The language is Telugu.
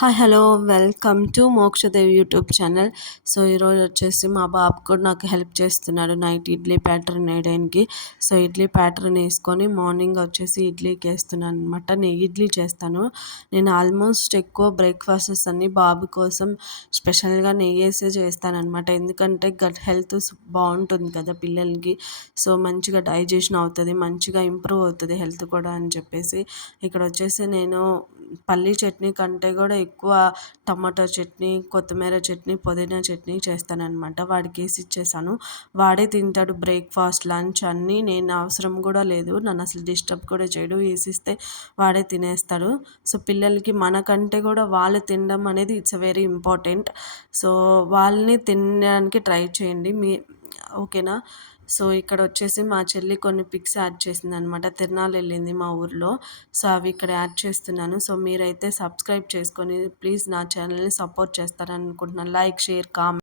Hi hello welcome to Mokshadev YouTube channel. So ఈరోజు వచ్చేసి మా బాబు కూడా నాకు హెల్ప్ చేస్తున్నాడు నైట్ ఇడ్లీ ప్యాటర్న్ వేయడానికి. సో ఇడ్లీ ప్యాటర్న్ వేసుకొని మార్నింగ్ వచ్చేసి ఇడ్లీకి వేస్తున్నాను అనమాట. నేను ఇడ్లీ చేస్తాను. నేను ఆల్మోస్ట్ ఎక్కువ బ్రేక్ఫాస్ట్స్ అన్ని బాబు కోసం స్పెషల్గా నెయ్యి వేసే చేస్తానన్నమాట. ఎందుకంటే గట్ హెల్త్ బాగుంటుంది కదా పిల్లలకి. సో మంచిగా డైజెషన్ అవుతుంది, మంచిగా ఇంప్రూవ్ అవుతుంది హెల్త్ కూడా అని చెప్పేసి. ఇక్కడ వచ్చేసి నేను పల్లీ చట్నీ కంటే కూడా ఎక్కువ టమాటో చట్నీ, కొత్తిమీర చట్నీ, పుదీనా చట్నీ చేస్తానన్నమాట. వాడికి వేసి ఇచ్చేసాను. వాడే తింటాడు బ్రేక్ఫాస్ట్, లంచ్ అన్నీ. నేను అవసరం కూడా లేదు, నన్ను అసలు డిస్టర్బ్ కూడా చేయడు. వేసిస్తే వాడే తినేస్తాడు. సో పిల్లలకి మనకంటే కూడా వాళ్ళు తినడం అనేది ఇట్స్ వెరీ ఇంపార్టెంట్. సో వాళ్ళని తినడానికి ట్రై చేయండి ఓకేనా. సో ఇక్కడ వచ్చేసి మా చెల్లి కొన్ని పిక్స్ యాడ్ చేసింది అనమాట. తిరునాళ్ళు వెళ్ళింది మా ఊర్లో. సో అవి ఇక్కడ యాడ్ చేస్తున్నాను. సో మీరైతే సబ్స్క్రైబ్ చేసుకొని ప్లీజ్ నా ఛానల్ని సపోర్ట్ చేస్తారని అనుకుంటున్నాను. Like, share, comment.